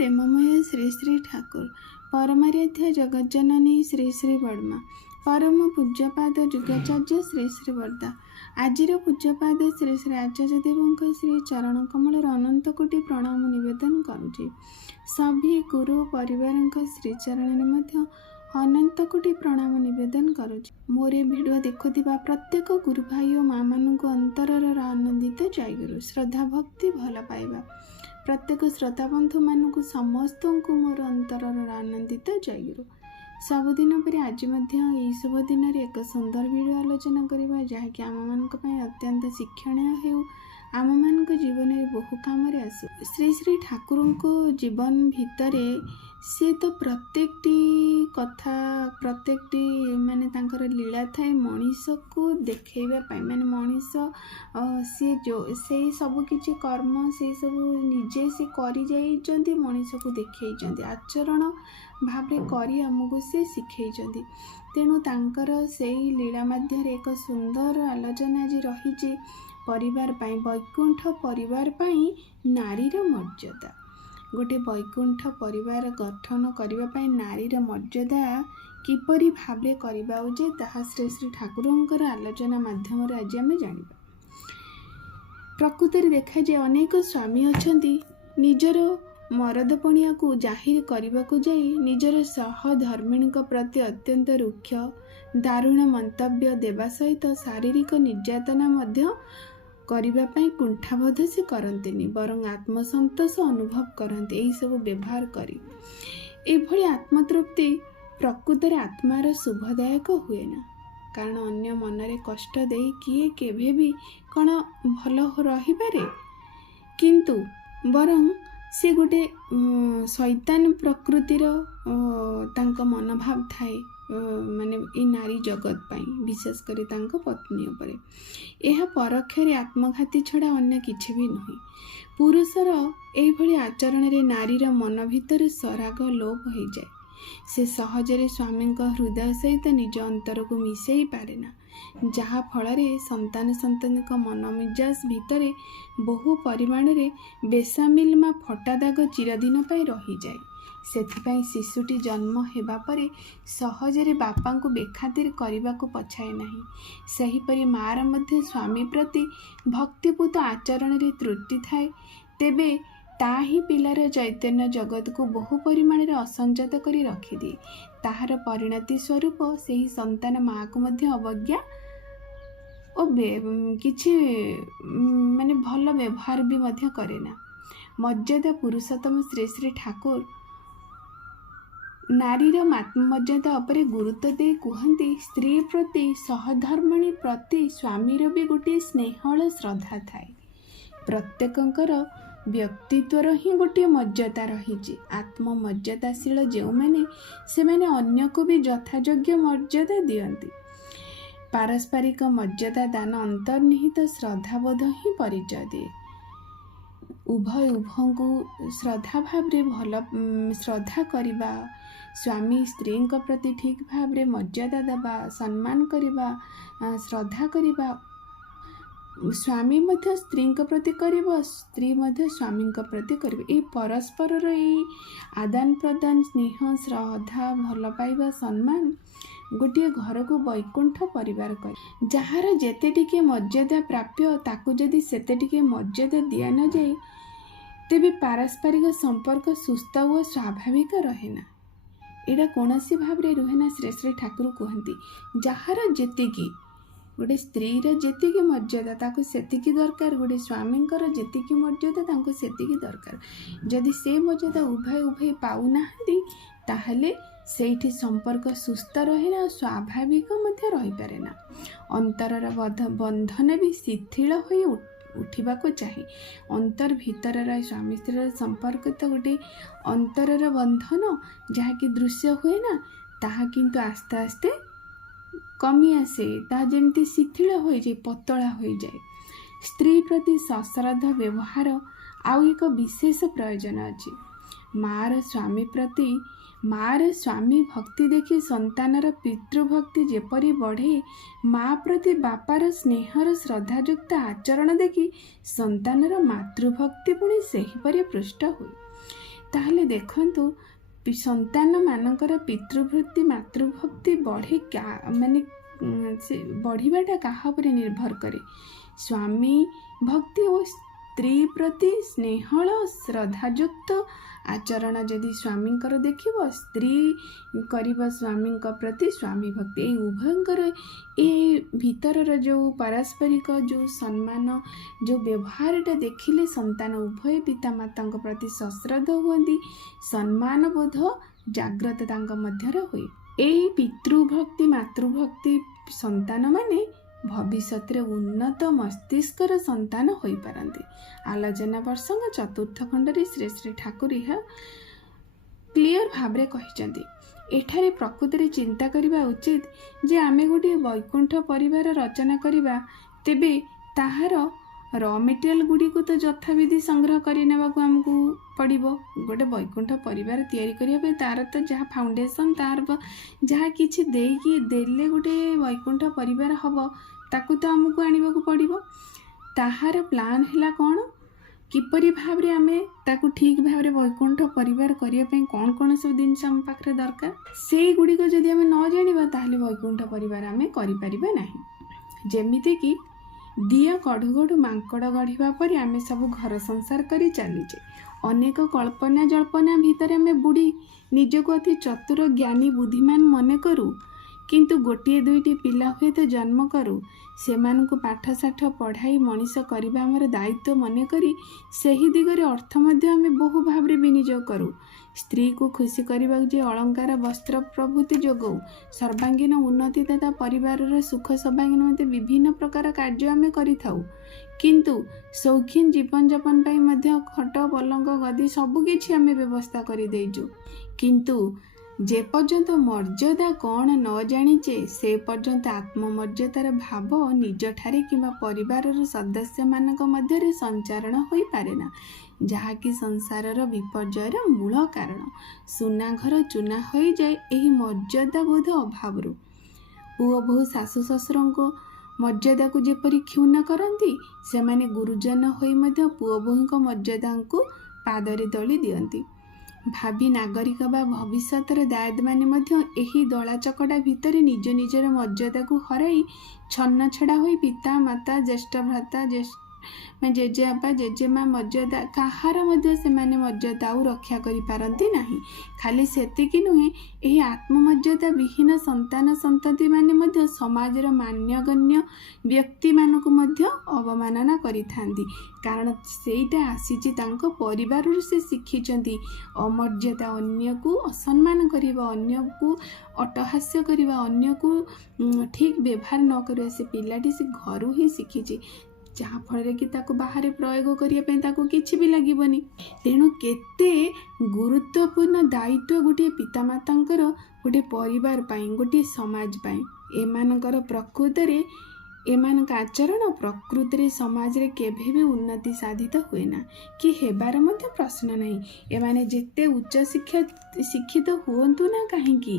प्रेममय Shri Shri Thakur परमाराध्य जगज्जननी Shri Shri Burma परम पूज्यपाद जुगाचार्य श्री श्री बर्दा आजिर पूज्यपाद श्री श्री आचार्य देव श्री चरण कमल अनंत कोटि प्रणाम निवेदन करुछि। सभी गुरु परिवार श्रीचरण अनंत कोटि प्रणाम निवेदन करुछि। मोर वीडियो देखुथिबा प्रत्येक गुरु भाई और माँ मानक अंतरर आनंदित जय गुरु श्रद्धा भक्ति भल पाइबा प्रत्येक श्रोता बंधु मानक समस्त को मोर अंतरर आनंदित जय गुरु। सबुदिन पर आज यही शुभ दिन एक सुंदर वीडियो आलोचना करवा जहाँकि आम मान अत्यंत शिक्षणीय हो आम मान जीवन में बहु काम आसु। श्री श्री ठाकुर को जीवन भितर सी तो प्रत्येकटी कथा प्रत्येकटी माने तांकर लीला थाए मनीष को देखैबा माने मनीष सी जो से सब किछि कर्म से सब निजे से करि जाइछन्ति मनीष को देखैछन्ति आचरण भाव करी आमको से शिखैछन्ति। तेणु तांकर से लीला माध्यम एक सुंदर आलोचना आज रही परिवार पाई वैकुंठ परिवार पाई नारीर मर्यादा गोटे वैकुंठ परिवार गठन करने नारीर मर्यादा किपरि भावे करबा उचित ताहा श्री श्री ठाकुरंकर आलोचना माध्यम आज आम जानिबा। प्रकृति देखा जे अनेक स्वामी अछंती निजर मरदपणिया को जाहिर करने को जाई निजर सहधर्मिणी प्रति अत्यंत रुक्ष दारुण मंतव्य देवा सहित शारीरिक निर्यातना मध्य करने कुंठाबोध से करते बरं आत्मसंतोष अनुभव करते यही सब व्यवहार करी एभली आत्मतृप्ति प्रकृत आत्मार शुभदायक हुए ना कारण अन्य मनरे कष्ट दे किए केभे भी कौन भल रही पारे किंतु बरं से गोटे शैतान प्रकृतिर तांका मनोभाव थाए माने ई नारी जगत पाई विशेष करी तांको पत्नी उपरे यह परोक्षरे आत्मघाती छड़ा अन्य किछि भी नहीं। पुरुषर एही भली आचरण रे नारीर मन भितर सराग लोप हो जाए से सहजरे स्वामी हृदय सहित निज अंतर को मिसई पारे ना जहा फल संतान मन मिजाज भितर बहु परिमाण रे बेसामिल फटा दाग चिरदिन पाई रही जाए। सेथिपाई शिशुटी जन्म हेबा परे सहजरे बापा को बेखातिर करने को पछाए नहीं। सेहीपरि मार मध्य स्वामी प्रति भक्तिपूत आचरण रे त्रुटि थाए तेबे ताही पिलार चैतन्य जगत को बहु परिमाण रे असंजत करी रखिदिए। ताहार परिणति स्वरूप सेही संतान माँ को मध्य अवज्ञा और किछि माने भल व्यवहार भी मध्य करेना। मर्यादा पुरुषोत्तम श्री श्री ठाकुर नारीर आत्ममर्यादा उपरे गुरुत्व दे कहती स्त्री प्रति सहधर्मिणी प्रति स्वामीर भी गोटे स्नेहल श्रद्धा थाए। प्रत्येकंकर व्यक्तित्वर ही गोटे मर्यादा रही आत्ममर्यादाशील जो मैंने से मैंने अन्य को भी यथायोग्य मर्यादा दियंती। पारस्परिक मर्यादा दान अंतर्निहित श्रद्धाबोध ही परिचय दिए। उभय उभय को श्रद्धा भाव रे भल श्रद्धा करिबा स्वामी स्त्री प्रति ठीक भाव रे मर्यादा देवा सम्मान करिबा श्रद्धा करिबा स्वामी मध्य स्त्री प्रति करिबा स्त्री मध्य स्वामी प्रति करिबा ए परस्पर रे आदान प्रदान स्नेह श्रद्धा भल पाइबा सम्मान गोटे घर को वैकुंठ परिवार कर जार जेते टिके मर्यादा प्राप्य ताकू जदि सेते टिके मर्यादा दिया न जाए तेबे पारस्परिक संपर्क सुस्थ और स्वाभाविक रहेना एटा कौन सी भाव रे रुहेना। श्री श्री ठाकुर कहती जार जेतिकी गोटे स्त्रीर जेतिकी मर्यादा ताको सेतिकी दरकार गोटे स्वामींकर जेतिकी मर्यादा ताको सेतिकी दरकार जदि से मर्यादा उभय उभय पाउनाहांती ताहले सेठी संपर्क सुस्थ रहेना स्वाभाविक मध्य रही पारे ना। अंतरर बंधन भी शिथिल होई उठा चाहे अंतर भीतर स्वामी स्त्री संपर्क तो गोटे अंतरर बंधन जहाँकि दृश्य हुए ना ताहा किंतु आस्ते आस्ते कमी आसे ता जेमती शिथिल हो जाए पतला हो जाए। स्त्री प्रति सश्रद्ध व्यवहार आउ एक विशेष प्रयोजन अच्छी। मार स्वामी प्रति मार स्वामी भक्ति देखि संतानर पितृभक्ति जेपरी बढ़े माँ प्रति बापार स्नेहर श्रद्धायुक्त आचरण देखि संतानर मातृभक्ति पुणी सेहीपरि पृष्ठ हुए। ତାହେଲେ ଦେଖନ୍ତୁ ସନ୍ତାନମାନଙ୍କର ପିତୃଭକ୍ତି ମାତୃଭକ୍ତି ମାନେ ସେ ବଢ଼ିବାଟା କାହା ଉପରେ ନିର୍ଭର କରେ? ସ୍ୱାମୀ ଭକ୍ତି ଓ ସ୍ତ୍ରୀ ପ୍ରତି ସ୍ନେହଳ ଶ୍ରଦ୍ଧାଯୁକ୍ତ ଆଚରଣ ଯଦି ସ୍ୱାମୀଙ୍କର ଦେଖିବ, ସ୍ତ୍ରୀ କରିବ ସ୍ୱାମୀଙ୍କ ପ୍ରତି ସ୍ୱାମୀ ଭକ୍ତି। ଏଇ ଉଭୟଙ୍କର ଏ ଭିତରର ଯେଉଁ ପାରସ୍ପରିକ ଯେଉଁ ସମ୍ମାନ, ଯେଉଁ ବ୍ୟବହାରଟା ଦେଖିଲେ ସନ୍ତାନ ଉଭୟ ପିତାମାତାଙ୍କ ପ୍ରତି ସଶ୍ରଦ୍ଧ ହୁଅନ୍ତି, ସମ୍ମାନ ବୋଧ ଜାଗ୍ରତ ତାଙ୍କ ମଧ୍ୟରେ ହୁଏ। ଏଇ ପିତୃଭକ୍ତି ମାତୃଭକ୍ତି ସନ୍ତାନମାନେ ଭବିଷ୍ୟତରେ ଉନ୍ନତ ମସ୍ତିଷ୍କର ସନ୍ତାନ ହୋଇପାରନ୍ତି। ଆଲୋଚନା ପ୍ରସଙ୍ଗ ଚତୁର୍ଥ ଖଣ୍ଡରେ ଶ୍ରୀ ଶ୍ରୀ ଠାକୁର ଏହା କ୍ଲିଅର ଭାବରେ କହିଛନ୍ତି। ଏଠାରେ ପ୍ରକୃତରେ ଚିନ୍ତା କରିବା ଉଚିତ ଯେ ଆମେ ଗୋଟିଏ ବୈକୁଣ୍ଠ ପରିବାର ରଚନା କରିବା, ତେବେ ତାହାର ର ମେଟେରିଆଲ ଗୁଡ଼ିକୁ ତ ଯଥାବିଧି ସଂଗ୍ରହ କରି ନେବାକୁ ଆମକୁ ପଡ଼ିବ। ଗୋଟେ ବୈକୁଣ୍ଠ ପରିବାର ତିଆରି କରିବା ପାଇଁ ତାର ତ ଯାହା ଫାଉଣ୍ଡେସନ୍, ତାର ଯାହା କିଛି ଦେଇକି ଦେଲେ ଗୋଟେ ବୈକୁଣ୍ଠ ପରିବାର ହେବ, ତାକୁ ତ ଆମକୁ ଆଣିବାକୁ ପଡ଼ିବ। ତାହାର ପ୍ଲାନ୍ ହେଲା କ'ଣ, କିପରି ଭାବରେ ଆମେ ତାକୁ ଠିକ୍ ଭାବରେ ବୈକୁଣ୍ଠ ପରିବାର କରିବା ପାଇଁ କ'ଣ କ'ଣ ସବୁ ଜିନିଷ ଆମ ପାଖରେ ଦରକାର, ସେଇଗୁଡ଼ିକ ଯଦି ଆମେ ନ ଜାଣିବା ତାହେଲେ ବୈକୁଣ୍ଠ ପରିବାର ଆମେ କରିପାରିବା ନାହିଁ। ଯେମିତିକି ଦିଅ କଢ଼ୁ କଢ଼ୁ ମାଙ୍କଡ଼ ଗଢ଼ିବା ପରି ଆମେ ସବୁ ଘର ସଂସାର କରି ଚାଲିଛେ। ଅନେକ କଳ୍ପନା ଜଳ୍ପନା ଭିତରେ ଆମେ ବୁଡ଼ି ନିଜକୁ ଅତି ଚତୁର ଜ୍ଞାନୀ ବୁଦ୍ଧିମାନ ମନେ କରୁ, କିନ୍ତୁ ଗୋଟିଏ ଦୁଇଟି ପିଲା ହୁଏତ ଜନ୍ମ କରୁ, ସେମାନଙ୍କୁ ପାଠଶାଠ ପଢ଼ାଇ ମଣିଷ କରିବା ଆମର ଦାୟିତ୍ୱ ମନେକରି ସେହି ଦିଗରେ ଅର୍ଥ ମଧ୍ୟ ଆମେ ବହୁ ଭାବରେ ବିନିଯୋଗ କରୁ। ସ୍ତ୍ରୀକୁ ଖୁସି କରିବାକୁ ଯେ ଅଳଙ୍କାର ବସ୍ତ୍ର ପ୍ରଭୃତି ଯୋଗାଉ, ସର୍ବାଙ୍ଗୀନ ଉନ୍ନତି ତଥା ପରିବାରର ସୁଖ ସୌଭାଗ୍ୟ ନିମନ୍ତେ ବିଭିନ୍ନ ପ୍ରକାର କାର୍ଯ୍ୟ ଆମେ କରିଥାଉ, କିନ୍ତୁ ସୌଖିନ ଜୀବନଯାପନ ପାଇଁ ମଧ୍ୟ ଖଟ ପଲଙ୍କ ଗଦି ସବୁକିଛି ଆମେ ବ୍ୟବସ୍ଥା କରିଦେଇଛୁ। କିନ୍ତୁ ଯେପର୍ଯ୍ୟନ୍ତ ମର୍ଯ୍ୟାଦା କ'ଣ ନ ଜାଣିଛେ, ସେ ପର୍ଯ୍ୟନ୍ତ ଆତ୍ମମର୍ଯ୍ୟାଦାର ଭାବ ନିଜଠାରେ କିମ୍ବା ପରିବାରର ସଦସ୍ୟମାନଙ୍କ ମଧ୍ୟରେ ସଞ୍ଚାରଣ ହୋଇପାରେ ନା, ଯାହାକି ସଂସାରର ବିପର୍ଯ୍ୟୟର ମୂଳ କାରଣ। ସୁନା ଘର ଚୂନା ହୋଇଯାଏ ଏହି ମର୍ଯ୍ୟାଦା ବୋଧ ଅଭାବରୁ। ପୁଅ ବୋହୂ ଶାଶୁ ଶ୍ୱଶୁରଙ୍କ ମର୍ଯ୍ୟାଦାକୁ ଯେପରି କ୍ଷୁଣ୍ଣ କରନ୍ତି, ସେମାନେ ଗୁରୁଜନ ହୋଇ ମଧ୍ୟ ପୁଅ ବୋହୂଙ୍କ ମର୍ଯ୍ୟାଦାଙ୍କୁ ପାଦରେ ଦଳି ଦିଅନ୍ତି। ଭାବି ନାଗରିକ ବା ଭବିଷ୍ୟତର ଦାୟଦମାନେ ମଧ୍ୟ ଏହି ଦଳା ଚକଟା ଭିତରେ ନିଜ ନିଜର ମର୍ଯ୍ୟାଦାକୁ ହରାଇ ଛନ୍ନ ଛଡ଼ା ହୋଇ ପିତା ମାତା ଜ୍ୟେଷ୍ଠ ଭ୍ରାତା ଜେଜେବାପା ଜେଜେମା ମର୍ଯ୍ୟାଦା କାହାର ମଧ୍ୟ ସେମାନେ ମର୍ଯ୍ୟାଦା ଆଉ ରକ୍ଷା କରିପାରନ୍ତି ନାହିଁ। ଖାଲି ସେତିକି ନୁହେଁ, ଏହି ଆତ୍ମମର୍ଯ୍ୟାଦା ବିହୀନ ସନ୍ତାନ ସନ୍ତତିମାନେ ମଧ୍ୟ ସମାଜର ମାନ୍ୟଗଣ୍ୟ ବ୍ୟକ୍ତିମାନଙ୍କୁ ମଧ୍ୟ ଅବମାନନା କରିଥାନ୍ତି, କାରଣ ସେଇଟା ଆସିଛି ତାଙ୍କ ପରିବାରରୁ। ସେ ଶିଖିଛନ୍ତି ଅମର୍ଯ୍ୟାଦା, ଅନ୍ୟକୁ ଅସମ୍ମାନ କରିବା, ଅନ୍ୟକୁ ଅଟହାସ୍ୟ କରିବା, ଅନ୍ୟକୁ ଠିକ୍ ବ୍ୟବହାର ନ କରିବା ସେ ପିଲାଟି ସେ ଘରୁ ହିଁ ଶିଖିଛି, ଯାହାଫଳରେ କି ତାକୁ ବାହାରେ ପ୍ରୟୋଗ କରିବା ପାଇଁ ତାକୁ କିଛି ବି ଲାଗିବନି। ତେଣୁ କେତେ ଗୁରୁତ୍ୱପୂର୍ଣ୍ଣ ଦାୟିତ୍ୱ ଗୋଟିଏ ପିତାମାତାଙ୍କର ଗୋଟିଏ ପରିବାର ପାଇଁ, ଗୋଟିଏ ସମାଜ ପାଇଁ। ଏମାନଙ୍କ ଆଚରଣ ପ୍ରକୃତରେ ସମାଜରେ କେବେ ବି ଉନ୍ନତି ସାଧିତ ହୁଏ ନା, କି ହେବାର ମଧ୍ୟ ପ୍ରଶ୍ନ ନାହିଁ। ଏମାନେ ଯେତେ ଉଚ୍ଚ ଶିକ୍ଷିତ ହୁଅନ୍ତୁ ନା କାହିଁକି,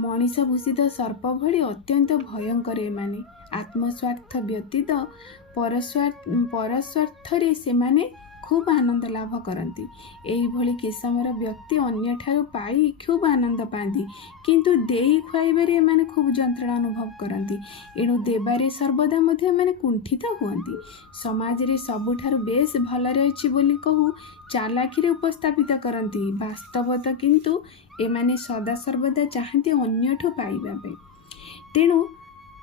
ମଣିଷ ଭୂଷିତ ସର୍ପ ଭଳି ଅତ୍ୟନ୍ତ ଭୟଙ୍କର ଏମାନେ। ଆତ୍ମସ୍ୱାର୍ଥ ବ୍ୟତୀତ ପରସ୍ୱାର୍ଥରେ ସେମାନେ ଖୁବ୍ ଆନନ୍ଦ ଲାଭ କରନ୍ତି। ଏଇଭଳି କିସମର ବ୍ୟକ୍ତି ଅନ୍ୟଠାରୁ ପାଇ ଖୁବ୍ ଆନନ୍ଦ ପାଆନ୍ତି, କିନ୍ତୁ ଦେଇ ଖୁଆଇବାରେ ଏମାନେ ଖୁବ୍ ଯନ୍ତ୍ରଣା ଅନୁଭବ କରନ୍ତି। ଏଣୁ ଦେବାରେ ସର୍ବଦା ମଧ୍ୟ ଏମାନେ କୁଣ୍ଠିତ ହୁଅନ୍ତି। ସମାଜରେ ସବୁଠାରୁ ବେଶ୍ ଭଲରେ ଅଛି ବୋଲି କହୁ ଚାଲାକିରେ ଉପସ୍ଥାପିତ କରନ୍ତି, ବାସ୍ତବତଃ କିନ୍ତୁ ଏମାନେ ସଦାସର୍ବଦା ଚାହାନ୍ତି ଅନ୍ୟଠୁ ପାଇବା ପାଇଁ। ତେଣୁ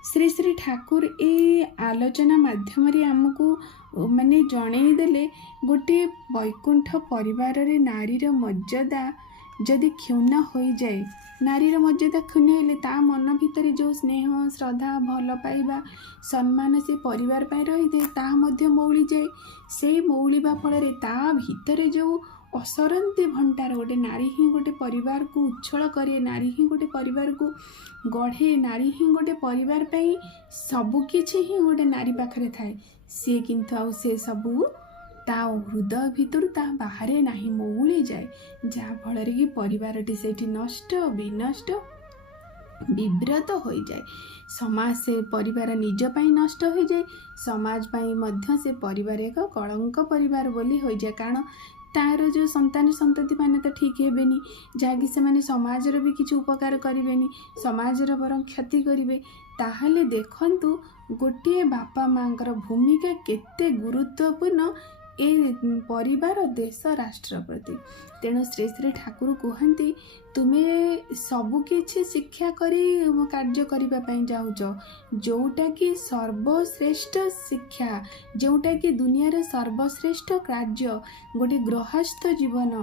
ଶ୍ରୀ ଶ୍ରୀ ଠାକୁର ଏହି ଆଲୋଚନା ମାଧ୍ୟମରେ ଆମକୁ ଜଣେଇ ଦେଲେ, ଗୋଟିଏ ବୈକୁଣ୍ଠ ପରିବାରରେ ନାରୀର ମର୍ଯ୍ୟାଦା ଯଦି କ୍ଷୁଣ୍ଣ ହୋଇଯାଏ, ନାରୀର ମର୍ଯ୍ୟାଦା କ୍ଷୁଣ୍ଣ ହେଲେ ତା ମନ ଭିତରେ ଯେଉଁ ସ୍ନେହ ଶ୍ରଦ୍ଧା ଭଲ ପାଇବା ସମ୍ମାନ ସେ ପରିବାର ପାଇଁ ରହିଥାଏ, ତାହା ମଧ୍ୟ ମଉଳିଯାଏ। ସେଇ ମଉଳିବା ଫଳରେ ତା ଭିତରେ ଯେଉଁ ଅସରନ୍ତି ଭଣ୍ଡାର, ଗୋଟେ ନାରୀ ହିଁ ଗୋଟେ ପରିବାରକୁ ଉଚ୍ଛଳ କରେ, ନାରୀ ହିଁ ଗୋଟେ ପରିବାରକୁ ଗଢ଼େ, ନାରୀ ହିଁ ଗୋଟେ ପରିବାର ପାଇଁ ସବୁକିଛି ହିଁ ଗୋଟେ ନାରୀ ପାଖରେ ଥାଏ। ସିଏ କିନ୍ତୁ ଆଉ ସେ ସବୁ ତା ହୃଦୟ ଭିତରୁ ତା ବାହାରେ ନାହିଁ, ମଉଳିଯାଏ, ଯାହାଫଳରେ କି ପରିବାରଟି ସେଇଠି ନଷ୍ଟ ବିନଷ୍ଟ ବିବ୍ରତ ହୋଇଯାଏ। ସମାଜ ସେ ପରିବାର ନିଜ ପାଇଁ ନଷ୍ଟ ହୋଇଯାଏ, ସମାଜ ପାଇଁ ମଧ୍ୟ ସେ ପରିବାର ଏକ କଳଙ୍କ ପରିବାର ବୋଲି ହୋଇଯାଏ। କାରଣ ତାର ଯେଉଁ ସନ୍ତତି ମାନେ ତ ଠିକ୍ ହେବେନି, ଯାହାକି ସେମାନେ ସମାଜର ବି କିଛି ଉପକାର କରିବେନି, ସମାଜର ବରଂ କ୍ଷତି କରିବେ। ତାହେଲେ ଦେଖନ୍ତୁ ଗୋଟିଏ ବାପା ମାଙ୍କର ଭୂମିକା କେତେ ଗୁରୁତ୍ୱପୂର୍ଣ୍ଣ ଏ ପରିବାର, ଦେଶ, ରାଷ୍ଟ୍ର ପ୍ରତି। ତେଣୁ ଶ୍ରୀ ଶ୍ରୀ ଠାକୁର କୁହନ୍ତି, ତୁମେ ସବୁକିଛି ଶିକ୍ଷା କରି କାର୍ଯ୍ୟ କରିବା ପାଇଁ ଯାଉଛ, ଯେଉଁଟାକି ସର୍ବଶ୍ରେଷ୍ଠ ଶିକ୍ଷା, ଯେଉଁଟାକି ଦୁନିଆର ସର୍ବଶ୍ରେଷ୍ଠ କାର୍ଯ୍ୟ, ଗୋଟିଏ ଗୃହସ୍ଥ ଜୀବନ।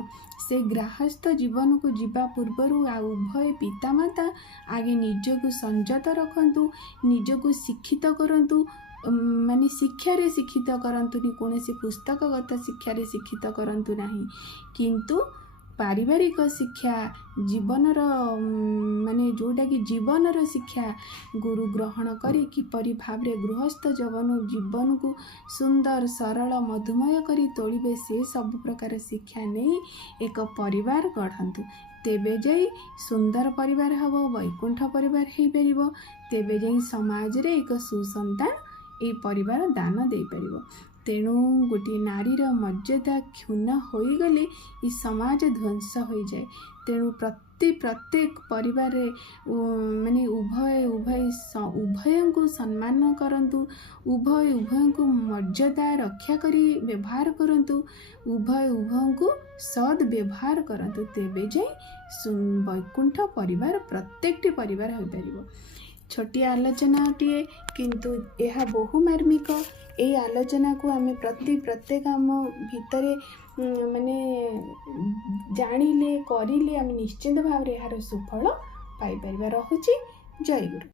ସେ ଗୃହସ୍ଥ ଜୀବନକୁ ଯିବା ପୂର୍ବରୁ ଆଉ ଉଭୟ ପିତାମାତା ଆଗେ ନିଜକୁ ସଂଯତ ରଖନ୍ତୁ, ନିଜକୁ ଶିକ୍ଷିତ କରନ୍ତୁ। ମାନେ ଶିକ୍ଷାରେ ଶିକ୍ଷିତ କରନ୍ତୁନି, କୌଣସି ପୁସ୍ତକଗତ ଶିକ୍ଷାରେ ଶିକ୍ଷିତ କରନ୍ତୁ ନାହିଁ, କିନ୍ତୁ ପାରିବାରିକ ଶିକ୍ଷା, ଜୀବନର ମାନେ ଯେଉଁଟାକି ଜୀବନର ଶିକ୍ଷା ଗୁରୁ ଗ୍ରହଣ କରି କିପରି ଭାବରେ ଗୃହସ୍ଥ ଜୀବନକୁ ସୁନ୍ଦର, ସରଳ, ମଧୁମୟ କରି ତୋଳିବେ, ସେ ସବୁ ପ୍ରକାର ଶିକ୍ଷା ନେଇ ଏକ ପରିବାର ଗଢ଼ନ୍ତୁ। ତେବେ ଯାଇ ସୁନ୍ଦର ପରିବାର ହେବ, ବୈକୁଣ୍ଠ ପରିବାର ହେଇପାରିବ। ତେବେ ଯାଇ ସମାଜରେ ଏକ ସୁସନ୍ତାନ ଏହି ପରିବାର ଦାନ ଦେଇପାରିବ। ତେଣୁ ଗୋଟିଏ ନାରୀର ମର୍ଯ୍ୟାଦା କ୍ଷୁଣ୍ଣ ହୋଇଗଲେ ଏ ସମାଜ ଧ୍ୱଂସ ହୋଇଯାଏ। ତେଣୁ ପ୍ରତ୍ୟେକ ପରିବାରରେ ମାନେ ଉଭୟଙ୍କୁ ସମ୍ମାନ କରନ୍ତୁ, ଉଭୟଙ୍କୁ ମର୍ଯ୍ୟାଦା ରକ୍ଷା କରି ବ୍ୟବହାର କରନ୍ତୁ, ଉଭୟଙ୍କୁ ସଦ୍ ବ୍ୟବହାର କରନ୍ତୁ। ତେବେ ଯାଇ ବୈକୁଣ୍ଠ ପରିବାର ପ୍ରତ୍ୟେକଟି ପରିବାର ହୋଇପାରିବ। ଛୋଟିଆ ଆଲୋଚନାଟିଏ, କିନ୍ତୁ ଏହା ବହୁ ମାର୍ମିକ। ଏହି ଆଲୋଚନାକୁ ଆମେ ପ୍ରତ୍ୟେକ ଆମ ଭିତରେ ମାନେ ଜାଣିଲେ, କରିଲେ ଆମେ ନିଶ୍ଚିନ୍ତ ଭାବରେ ଏହାର ସୁଫଳ ପାଇପାରିବା। ରହୁଛି। ଜୟ ଗୁରୁ।